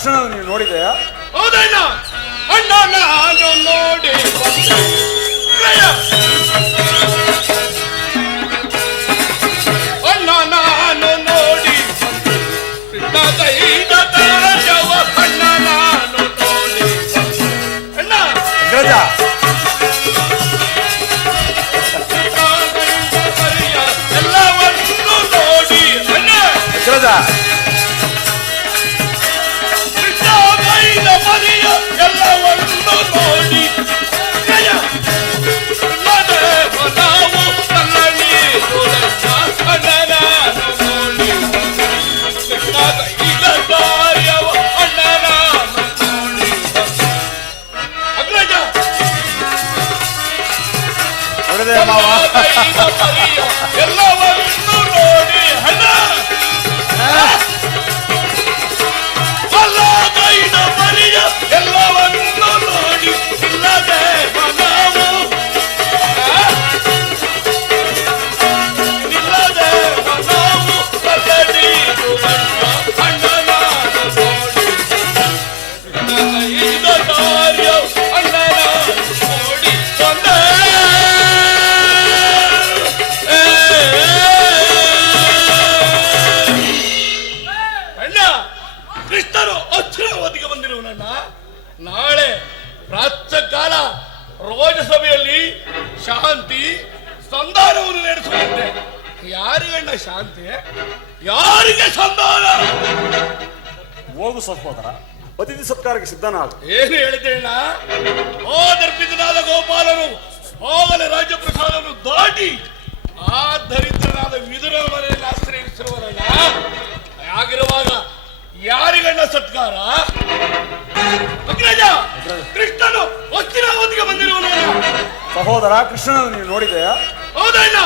ಕೃಷ್ಣ ನೀವು ನೋಡಿದೆಯಾ? ಹೌದಣ್ಣ, ಅಣ್ಣ ನಾನು ನೋಡಿ ಅಣ್ಣ ನಾನು ನೋಡಿ ಜವ ಅಣ್ಣ ನಾನು ನೋಡಿ ಅಣ್ಣ ಅಗ್ರಜ ಎಲ್ಲವನ್ನು ನೋಡಿ ಅಣ್ಣ ಅಗ್ರಜ ಎಲ್ಲವನ್ನು ನೋಡಿ ನಾವು ಕಲ್ಲಣಿ ಈಗ ಕಾರ್ಯವ ಅಣ್ಣನ ನೋಡಿ ಅಗ್ರಜ ನೋಡಿದೆ ಮಾವ ಎಲ್ಲವನ್ನು ನೋಡಿ ಅಣ್ಣ ಎಲ್ಲವನ್ನು ನೋಡಿ ಇಲ್ಲದೆ ನಾವು ಇಲ್ಲದೆ ನಾವು ಕಲ್ಲಡಿ ಅಣ್ಣನ ನೋಡಿ ಈಗ ಕಾರ್ಯ ಅಣ್ಣನ ನೋಡಿ ಒಂದೇ ಅಣ್ಣ ಕೃಷ್ಣರು ಅಚ್ಛಿನ್ನವದಿಗೆ ಬಂದಿರುವನಣ್ಣ. ನಾಳೆ ಪ್ರಾಚ್ಯ ಕಾಲ ರೋಜಸಭೆಯಲ್ಲಿ ಶಾಂತಿ ಸಂಧಾನವನ್ನು ನಡೆಸುವಂತೆ. ಯಾರಿಗಣ್ಣ ಶಾಂತಿ, ಯಾರಿಗೆ ಸಂಧಾನ? ಹೋಗು ಸಹೋದರ, ಅತಿಥಿ ಸತ್ಕಾರಕ್ಕೆ ಸಿದ್ಧನಾಗ. ಏನು ಹೇಳಿದ್ದೇಣ್ಣ? ಆ ದರ್ಪಿತನಾದ ಗೋಪಾಲನು ಹೋಗಲೇ ರಾಜ್ಯ ಪ್ರಸಾದವನ್ನು ದಾಟಿ ಆ ದರಿದ್ರನಾದ ವಿದುರ ಮನೆಯಲ್ಲಿ ಆಶ್ರಯಿಸಿರುವನಣ್ಣ. ಆಗಿರುವಾಗ ಯಾರಿಗಣ್ಣ ಸತ್ಕಾರ? ಅಗ್ರಜ ಕೃಷ್ಣನು ಹೊತ್ತಿನ ಬಂದಿರುವನು. ಸಹೋದರ ಕೃಷ್ಣ ನೀವು ನೋಡಿದೆಯಾ? ಹೌದಣ್ಣ,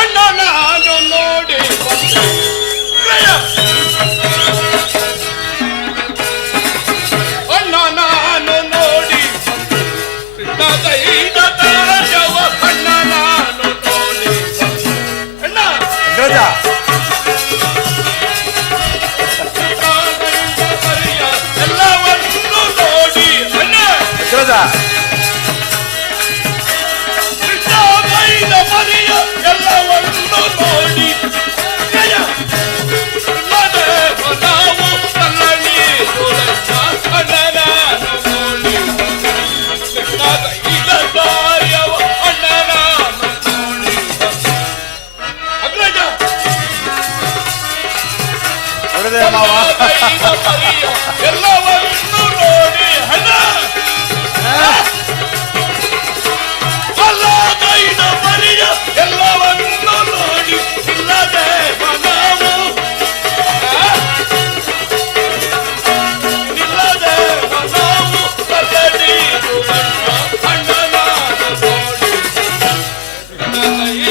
ಅಣ್ಣ ನಾನು ನೋಡಿ ಅಣ್ಣ ನಾನು ನೋಡಿ ಜವ ಅಣ್ಣ ನಾನು ನೋಡಿ ಅಣ್ಣ ಅಗ್ರಜ ಎಲ್ಲವನ್ನು ನೋಡಿ ಅಣ್ಣ ಅಗ್ರಜ ಎಲ್ಲವನ್ನು ನೋಡಿ ನಾವು ಕಲ್ಲಣಿ ಅಣ್ಣನ ನೋಡಿ ಈಗ ಕಾರ್ಯವ ಅಣ್ಣನ ನೋಡಿ ಅಗ್ರಜ ನೋಡಿದೆ ಮಾವ ಎಲ್ಲವನ್ನು ನೋಡಿ ಅಣ್ಣ ಎಲ್ಲವನ್ನು ನೋಡಿ ಇಲ್ಲದೆ ನಾವು ಇಲ್ಲದೆ ನಾವು ಕಲ್ಲಡಿ ಅಣ್ಣನ ನೋಡಿ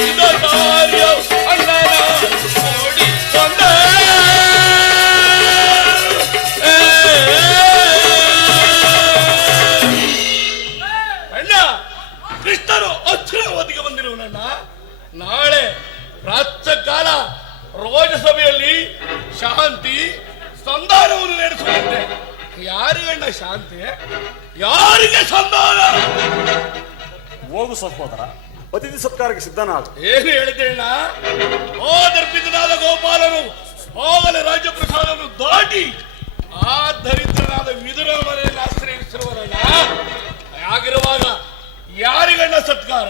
ಈಗ ಕಾರ್ಯ ಅಣ್ಣನ ನೋಡಿ ಒಂದೇ ಅಣ್ಣ ಕೃಷ್ಣರು ಅಚ್ಛಿನ್ನವದಿಗೆ ಬಂದಿರುವನಣ್ಣ. ನಾಳೆ ಪ್ರಾಚ್ಯ ಕಾಲ ರೋಜಸಭೆಯಲ್ಲಿ ಶಾಂತಿ ಸಂಧಾನವನ್ನು ನಡೆಸುವಂತೆ. ಯಾರಿಗಣ್ಣ ಶಾಂತಿ, ಯಾರಿಗೆ ಸಂಧಾನ? ಹೋಗು ಸಹೋದರ, ಅತಿಥಿ ಸತ್ಕಾರಕ್ಕೆ ಸಿದ್ಧನಾಗ. ಏನು ಹೇಳಿದ್ದೇಣ್ಣ? ಆ ದರ್ಪಿತನಾದ ಗೋಪಾಲನು ಹೋಗಲೇ ರಾಜ್ಯ ಪ್ರಸಾದವನ್ನು ದಾಟಿ ಆ ದರಿದ್ರನಾದ ವಿದುರ ಮನೆಯಲ್ಲಿ ಆಶ್ರಯಿಸಿರುವನಣ್ಣ. ಆಗಿರುವಾಗ ಯಾರಿಗಣ್ಣ ಸತ್ಕಾರ?